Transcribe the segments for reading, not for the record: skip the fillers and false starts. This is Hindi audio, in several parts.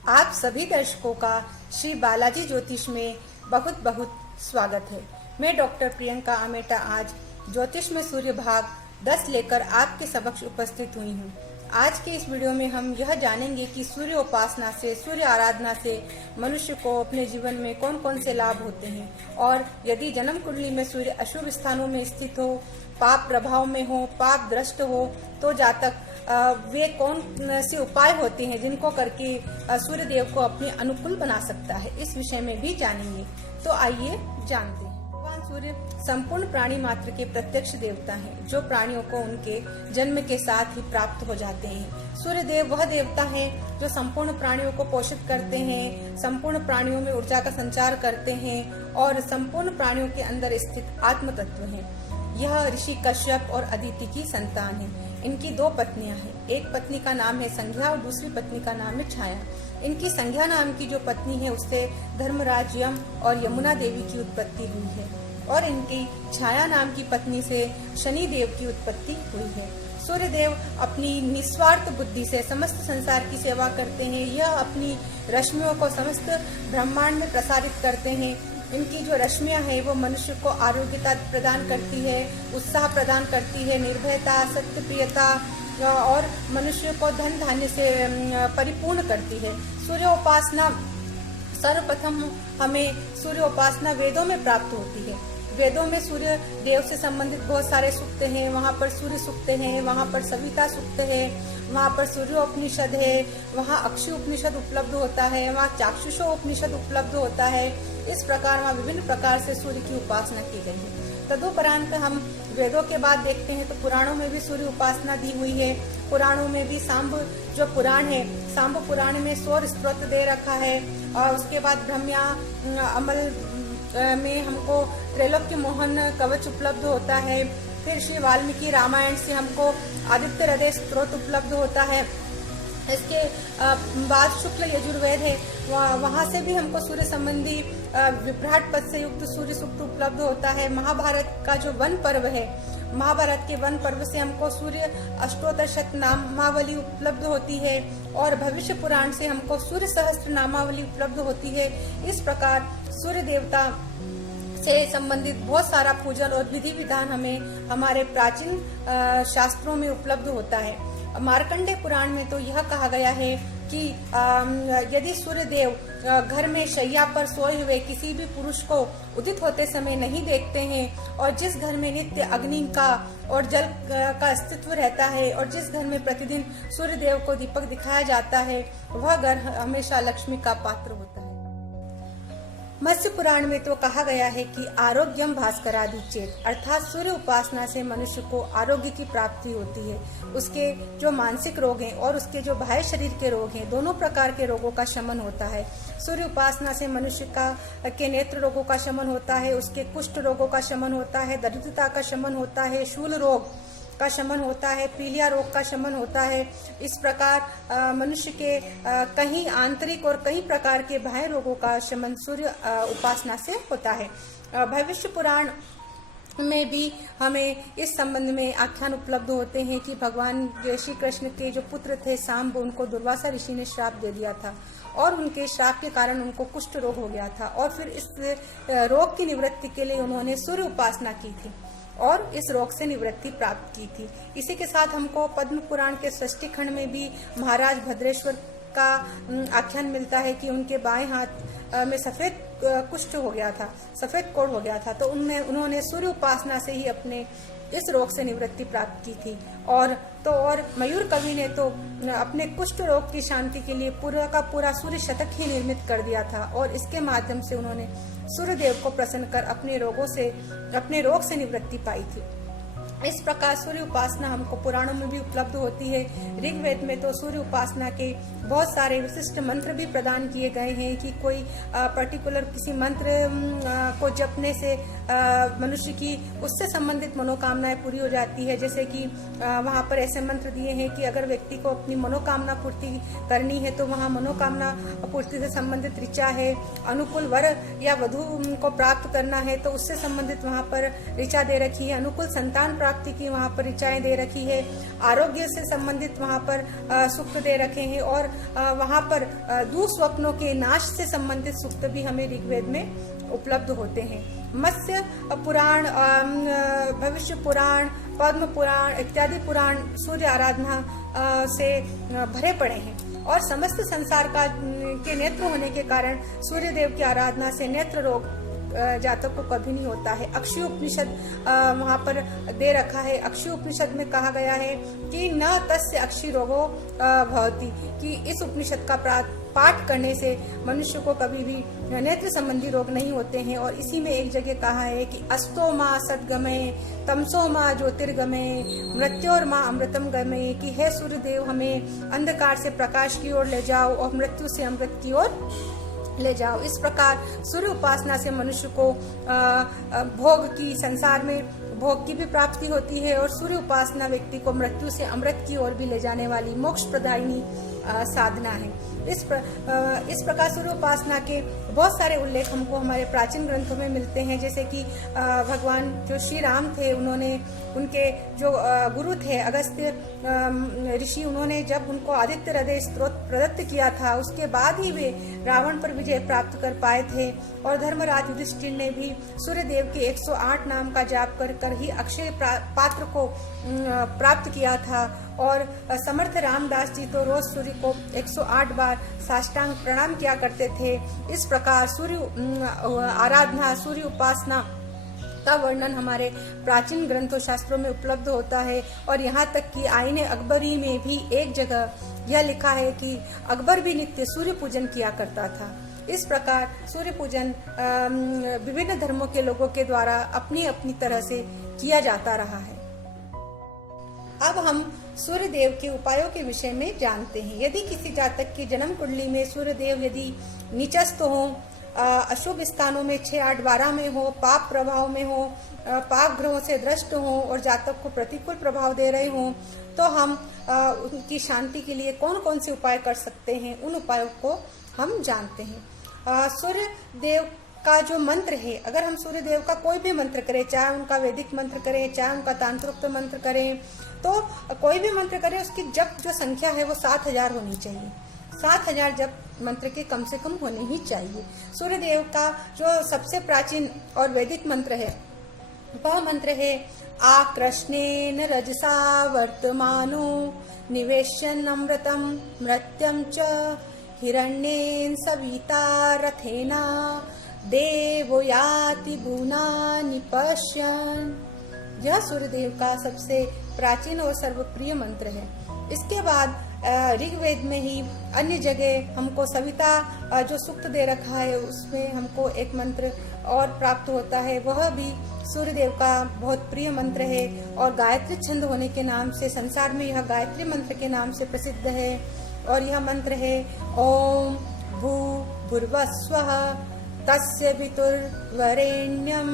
आप सभी दर्शकों का श्री बालाजी ज्योतिष में बहुत बहुत स्वागत है। मैं डॉक्टर प्रियंका अमेटा आज ज्योतिष में सूर्य भाग 10 लेकर आपके समक्ष उपस्थित हुई हूँ। आज के इस वीडियो में हम यह जानेंगे कि सूर्य उपासना से, सूर्य आराधना से मनुष्य को अपने जीवन में कौन कौन से लाभ होते हैं, और यदि जन्म कुंडली में सूर्य अशुभ स्थानों में स्थित हो, पाप प्रभाव में हो, पाप दृष्ट हो, तो जातक वे कौन से उपाय होते हैं जिनको करके सूर्य देव को अपने अनुकूल बना सकता है, इस विषय में भी जानेंगे। तो आइए जानते हैं। भगवान सूर्य संपूर्ण प्राणी मात्र के प्रत्यक्ष देवता हैं, जो प्राणियों को उनके जन्म के साथ ही प्राप्त हो जाते हैं। सूर्य देव वह देवता है जो संपूर्ण प्राणियों को पोषित करते हैं, संपूर्ण प्राणियों में ऊर्जा का संचार करते हैं और संपूर्ण प्राणियों के अंदर स्थित आत्म तत्व है। यह ऋषि कश्यप और अदिति की संतान है। इनकी 2 पत्नियां हैं। एक पत्नी का नाम है संध्या और दूसरी पत्नी का नाम है छाया। इनकी संध्या नाम की जो पत्नी है उससे धर्मराज यम और यमुना देवी की उत्पत्ति हुई है, और इनकी छाया नाम की पत्नी से शनि देव की उत्पत्ति हुई है। सूर्य देव अपनी निस्वार्थ बुद्धि से समस्त संसार की सेवा करते हैं। यह अपनी रश्मियों को समस्त ब्रह्मांड में प्रसारित करते हैं। इनकी जो रश्मियां हैं वो मनुष्य को आरोग्यता प्रदान करती है, उत्साह प्रदान करती है, निर्भयता, सत्य प्रियता और मनुष्य को धन धान्य से परिपूर्ण करती है। सूर्य उपासना सर्वप्रथम हमें सूर्य उपासना वेदों में प्राप्त होती है। वेदों में सूर्य देव से संबंधित बहुत सारे सूक्त हैं। वहाँ पर सूर्य सूक्त हैं, वहाँ पर सविता सूक्त है, वहाँ पर सूर्योपनिषद है, वहाँ अक्षय उपनिषद उपलब्ध होता है, वहाँ चाक्षुषो उपनिषद उपलब्ध होता है। इस प्रकार वहाँ विभिन्न प्रकार से सूर्य की उपासना की गई है। तदुपरांत हम वेदों के बाद देखते हैं तो पुराणों में भी सूर्य उपासना दी हुई है। पुराणों में भी सांब जो पुराण है, सांब पुराण में सौर स्तोत्र दे रखा है, और उसके बाद ब्रह्म्या अमल में हमको त्रैलोक्य मोहन कवच उपलब्ध होता है। फिर श्री वाल्मीकि रामायण से हमको आदित्य हृदय स्तोत्र उपलब्ध होता है। इसके बाद शुक्ल यजुर्वेद है, वहाँ से भी हमको सूर्य संबंधी विभ्राट पद से युक्त सूर्य सूक्त उपलब्ध होता है। महाभारत का जो वन पर्व है, महाभारत के वन पर्व से हमको सूर्य अष्टोत्तर शत नामावली उपलब्ध होती है, और भविष्य पुराण से हमको सूर्य सहस्त्र नामावली उपलब्ध होती है। इस प्रकार सूर्य देवता से संबंधित बहुत सारा पूजन और विधि विधान हमें हमारे प्राचीन शास्त्रों में उपलब्ध होता है। मार्कंडेय पुराण में तो यह कहा गया है कि यदि सूर्य देव घर में शैया पर सोए हुए किसी भी पुरुष को उदित होते समय नहीं देखते हैं, और जिस घर में नित्य अग्नि का और जल का अस्तित्व रहता है, और जिस घर में प्रतिदिन सूर्य देव को दीपक दिखाया जाता है, वह घर हमेशा लक्ष्मी का पात्र होता है। मत्स्य पुराण में तो कहा गया है कि आरोग्यम भास्करादि चेत, अर्थात सूर्य उपासना से मनुष्य को आरोग्य की प्राप्ति होती है। उसके जो मानसिक रोग हैं और उसके जो बाह्य शरीर के रोग हैं, दोनों प्रकार के रोगों का शमन होता है। सूर्य उपासना से मनुष्य के नेत्र रोगों का शमन होता है, उसके कुष्ठ रोगों का शमन होता है, दरिद्रता का शमन होता है, शूल रोग का शमन होता है, पीलिया रोग का शमन होता है। इस प्रकार मनुष्य के कई आंतरिक और कई प्रकार के बाह्य रोगों का शमन सूर्य उपासना से होता है। भविष्य पुराण में भी हमें इस संबंध में आख्यान उपलब्ध होते हैं कि भगवान श्री कृष्ण के जो पुत्र थे सांब, उनको दुर्वासा ऋषि ने श्राप दे दिया था, और उनके श्राप के कारण उनको कुष्ठ रोग हो गया था, और फिर इस रोग की निवृत्ति के लिए उन्होंने सूर्य उपासना की थी और इस रोग से निवृत्ति प्राप्त की थी। इसी के साथ हमको पद्म पुराण के षष्ठी खंड में भी महाराज भद्रेश्वर का आख्यान मिलता है कि उनके बाएं हाथ में सफेद कुष्ठ हो गया था, सफेद कोढ़ हो गया था, तो उन्होंने सूर्य उपासना से ही अपने इस रोग से निवृत्ति प्राप्त की थी। और मयूर कवि ने तो अपने कुष्ठ रोग की शांति के लिए पूरा का पूरा सूर्य शतक ही निर्मित कर दिया था, और इसके माध्यम से उन्होंने सूर्य देव को प्रसन्न कर अपने रोग से निवृत्ति पाई थी। इस प्रकार सूर्य उपासना हमको पुराणों में भी उपलब्ध होती है। ऋग्वेद में तो सूर्य उपासना के बहुत सारे विशिष्ट मंत्र भी प्रदान किए गए हैं कि कोई पर्टिकुलर किसी मंत्र को जपने से मनुष्य की उससे संबंधित मनोकामनाएं पूरी हो जाती है। जैसे कि वहाँ पर ऐसे मंत्र दिए हैं कि अगर व्यक्ति को अपनी मनोकामना पूर्ति करनी है तो वहाँ मनोकामना पूर्ति से संबंधित ऋचा है। अनुकूल वर या वधु को प्राप्त करना है तो उससे संबंधित वहाँ पर ऋचा दे रखी है। अनुकूल संतान प्राप्ति की वहाँ पर ऋचाएं दे रखी है। आरोग्य से संबंधित वहाँ पर सूक्त दे रखे हैं और वहाँ पर दुस्वप्नों के नाश से संबंधित सूक्त भी हमें ऋग्वेद में उपलब्ध होते हैं। मत्स्य पुराण, भविष्य पुराण, पद्म पुराण इत्यादि पुराण सूर्य आराधना से भरे पड़े हैं और समस्त संसार के नेत्र होने के कारण सूर्य देव की आराधना से नेत्र रोग जातक को कभी नहीं होता है। अक्षय उपनिषद वहाँ पर दे रखा है। अक्षय उपनिषद में कहा गया है कि न तस्य अक्षय रोगो भवति, कि इस उपनिषद का पाठ करने से मनुष्य को कभी भी नेत्र संबंधी रोग नहीं होते हैं। और इसी में एक जगह कहा है कि अस्तो माँ सद्गमय, तमसो माँ ज्योतिर्गमय, मृत्योर माँ अमृतम गमय, कि हे सूर्यदेव हमें अंधकार से प्रकाश की ओर ले जाओ और मृत्यु से अमृत की ओर ले जाओ। इस प्रकार सूर्य उपासना से मनुष्य को भोग की, संसार में भोग की भी प्राप्ति होती है और सूर्य उपासना व्यक्ति को मृत्यु से अमृत की ओर भी ले जाने वाली मोक्ष प्रदायिनी साधना है। इस प्रकार सूर्य उपासना के बहुत सारे उल्लेख हमको हमारे प्राचीन ग्रंथों में मिलते हैं। जैसे कि भगवान जो श्री राम थे, उन्होंने उनके जो गुरु थे अगस्त्य ऋषि, उन्होंने जब उनको आदित्य हृदय स्त्रोत प्रदत्त किया था उसके बाद ही वे रावण पर विजय प्राप्त कर पाए थे। और धर्मराज युधिष्ठिर ने भी सूर्य देव के 108 नाम का जाप कर ही अक्षय पात्र को प्राप्त किया था। और समर्थ रामदास जी तो रोज सूर्य को 108 बार साष्टांग प्रणाम किया करते थे। इस प्रकार सूर्य आराधना, सूर्य उपासना का वर्णन हमारे प्राचीन ग्रंथों शास्त्रों में उपलब्ध होता है। और यहाँ तक कि आईने अकबरी में भी एक जगह यह लिखा है कि अकबर भी नित्य सूर्य पूजन किया करता था। इस प्रकार सूर्य पूजन विभिन्न धर्मों के लोगों के द्वारा अपनी अपनी तरह से किया जाता रहा है। अब हम सूर्य देव के उपायों के विषय में जानते हैं। यदि किसी जातक की जन्म कुंडली में सूर्य देव यदि नीचस्थ हो, अशुभ स्थानों में 6, 8, 12 में हो, पाप प्रभाव में हो, पाप ग्रहों से दृष्ट हो और जातक को प्रतिकूल प्रभाव दे रहे हो, तो हम उनकी शांति के लिए कौन कौन से उपाय कर सकते हैं, उन उपायों को हम जानते हैं। सूर्य देव का जो मंत्र है, अगर हम सूर्य देव का कोई भी मंत्र करें, चाहे उनका वैदिक मंत्र करें, चाहे उनका तांत्रोक्त मंत्र करें, तो कोई भी मंत्र करें उसकी जप जो संख्या है वो 7000 होनी चाहिए। 7000 जप मंत्र के कम से कम होने ही चाहिए। सूर्य देव का जो सबसे प्राचीन और वैदिक मंत्र है वह मंत्र है आकृष्णेन रजसा वर्तमानो निवेश्यन अमृतम मृत्यम च हिरण्येन सविता रथेना देवो याति भुवनानि पश्यन्। यह सूर्यदेव का सबसे प्राचीन और सर्वप्रिय मंत्र है। इसके बाद ऋग्वेद में ही अन्य जगह हमको सविता जो सूक्त दे रखा है उसमें हमको एक मंत्र और प्राप्त होता है, वह भी सूर्यदेव का बहुत प्रिय मंत्र है। और गायत्री छंद होने के नाम से संसार में यह गायत्री मंत्र के नाम से प्रसिद्ध है। और यह मंत्र है ओम भू भूर्भुवस्वः तस्य पितुर्वरेण्यं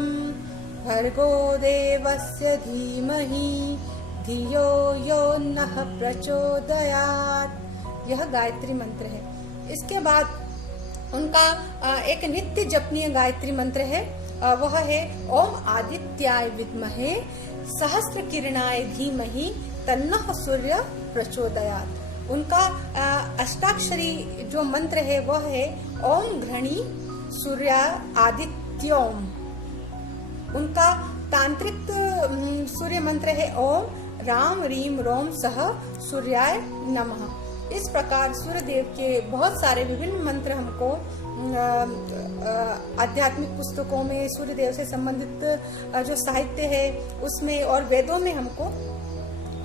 भर्गो देवस्य धीमहि धियो यो नः प्रचोदयात्। यह गायत्री मंत्र है। इसके बाद उनका एक नित्य जपनीय गायत्री मंत्र है, वह है ओम आदित्याय विद्महे सहस्त्र किरणाय धीमहि तन्नः सूर्य प्रचोदयात्। उनका अष्टाक्षरी जो मंत्र है वह है ओम घृणी सूर्य आदित्योम। उनका तांत्रिक सूर्य मंत्र है ओम राम रीम रोम सह सूर्याय नमः। इस प्रकार सूर्य देव के बहुत सारे विभिन्न मंत्र हमको आध्यात्मिक पुस्तकों में सूर्य देव से संबंधित जो साहित्य है उसमें और वेदों में हमको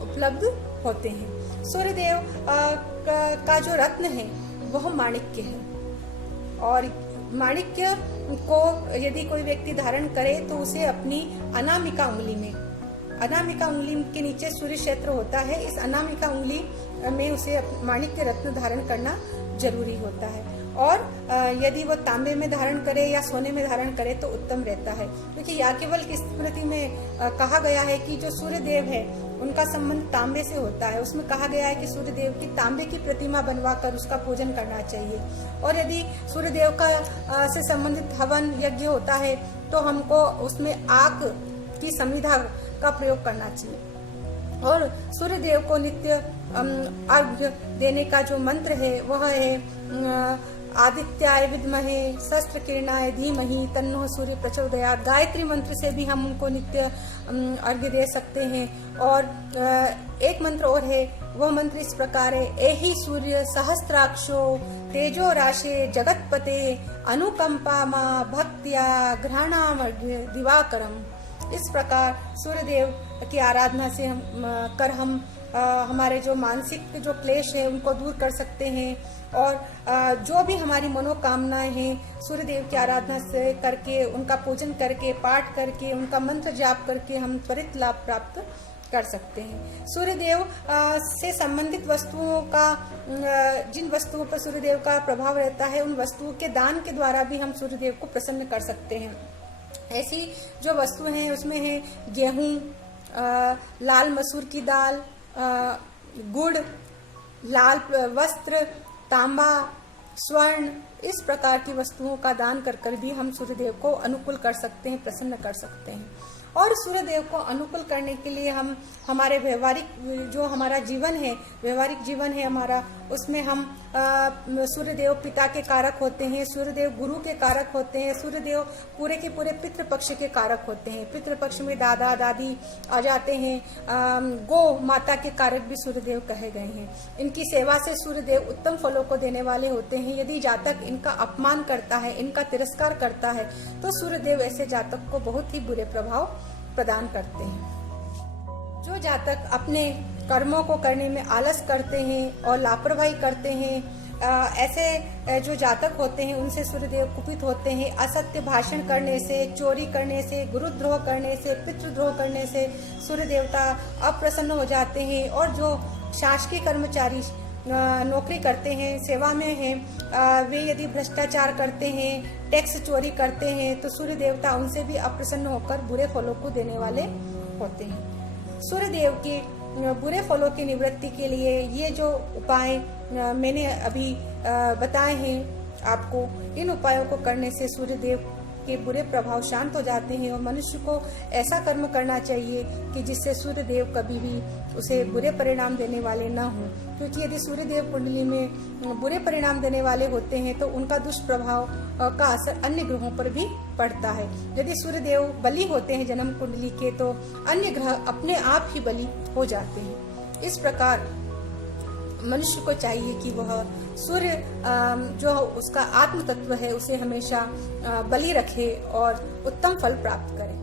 उपलब्ध होते हैं। सूर्य देव का जो रत्न है वह माणिक्य है। और माणिक्य को यदि कोई व्यक्ति धारण करे तो उसे अपनी अनामिका उंगली में, अनामिका उंगली के नीचे सूर्य क्षेत्र होता है, इस अनामिका उंगली में उसे माणिक्य रत्न धारण करना जरूरी होता है। और यदि वो तांबे में धारण करे या सोने में धारण करे तो उत्तम रहता है, क्योंकि याज्ञवल्क्य की स्मृति में कहा गया है कि जो सूर्य देव है उनका संबंध तांबे से होता है। उसमें कहा गया है कि सूर्य देव की तांबे की प्रतिमा बनवाकर उसका पूजन करना चाहिए। और यदि सूर्य देव का से संबंधित हवन यज्ञ होता है तो हमको उसमें आग की संविधा का प्रयोग करना चाहिए। और सूर्य देव को नित्य अर्घ्य देने का जो मंत्र है वह है आदित्याय विद्महे शस्त्र किरणाय धीमहि तन्नो सूर्य प्रचोदयात्। गायत्री मंत्र से भी हम उनको नित्य अर्घ्य दे सकते हैं। और एक मंत्र और है, वह मंत्र इस प्रकार है, एहि सूर्य सहस्त्राक्षो तेजो राशे जगतपते अनुकंपा मा भक्त्या घ्राणाम दिवाकरम। इस प्रकार सूर्य देव की आराधना से हम हमारे जो मानसिक जो क्लेश है उनको दूर कर सकते हैं। और जो भी हमारी मनोकामनाएं हैं सूर्य देव की आराधना से करके, उनका पूजन करके, पाठ करके, उनका मंत्र जाप करके हम त्वरित लाभ प्राप्त कर सकते हैं। सूर्य देव से संबंधित वस्तुओं का, जिन वस्तुओं पर सूर्य देव का प्रभाव रहता है उन वस्तुओं के दान के द्वारा भी हम सूर्य देव को प्रसन्न कर सकते हैं। ऐसी जो वस्तुएं हैं उसमें है गेहूं, लाल मसूर की दाल, गुड़, लाल वस्त्र, तांबा, स्वर्ण, इस प्रकार की वस्तुओं का दान कर भी हम सूर्य देव को अनुकूल कर सकते हैं, प्रसन्न कर सकते हैं। और सूर्य देव को अनुकूल करने के लिए हम हमारे व्यवहारिक जो हमारा जीवन है, व्यवहारिक जीवन है हमारा, उसमें हम सूर्य देव पिता के कारक होते हैं, सूर्य देव गुरु के कारक होते हैं, सूर्य देव पूरे के पूरे पितृपक्ष के कारक होते हैं। पितृपक्ष में दादा दादी आ जाते हैं। गौ माता के कारक भी सूर्य देव कहे गए हैं। इनकी सेवा से सूर्य देव उत्तम फलों को देने वाले होते हैं। यदि जातक इनका अपमान करता है, इनका तिरस्कार करता है, तो सूर्य देव ऐसे जातक को बहुत ही बुरे प्रभाव प्रदान करते हैं। जो जातक अपने कर्मों को करने में आलस करते हैं और लापरवाही करते हैं, ऐसे जो जातक होते हैं उनसे सूर्यदेव कुपित होते हैं। असत्य भाषण करने से, चोरी करने से, गुरुद्रोह करने से, पितृद्रोह करने से सूर्य देवता अप्रसन्न हो जाते हैं। और जो शासकीय कर्मचारी नौकरी करते हैं, सेवा में हैं, वे यदि भ्रष्टाचार करते हैं, टैक्स चोरी करते हैं, तो सूर्य देवता उनसे भी अप्रसन्न होकर बुरे फलों को देने वाले होते हैं। सूर्य देव के बुरे फलों की निवृत्ति के लिए ये जो उपाय मैंने अभी बताए हैं आपको, इन उपायों को करने से सूर्य देव के बुरे प्रभाव शांत हो जाते हैं। और मनुष्य को ऐसा कर्म करना चाहिए कि जिससे सूर्य देव कभी भी उसे बुरे परिणाम देने वाले ना हो, क्योंकि यदि सूर्य देव कुंडली में बुरे परिणाम देने वाले होते हैं तो उनका दुष्प्रभाव का असर अन्य ग्रहों पर भी पड़ता है। यदि सूर्य देव बलि होते हैं जन्म कुंडली के, तो अन्य ग्रह अपने आप ही बलि हो जाते हैं। इस प्रकार मनुष्य को चाहिए कि वह सूर्य जो उसका आत्म तत्व है उसे हमेशा बलि रखे और उत्तम फल प्राप्त करे।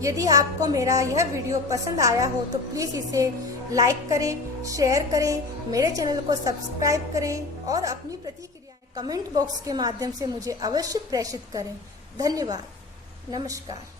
यदि आपको मेरा यह वीडियो पसंद आया हो तो प्लीज इसे लाइक करें, शेयर करें, मेरे चैनल को सब्सक्राइब करें और अपनी प्रतिक्रियाएं कमेंट बॉक्स के माध्यम से मुझे अवश्य प्रेषित करें। धन्यवाद। नमस्कार।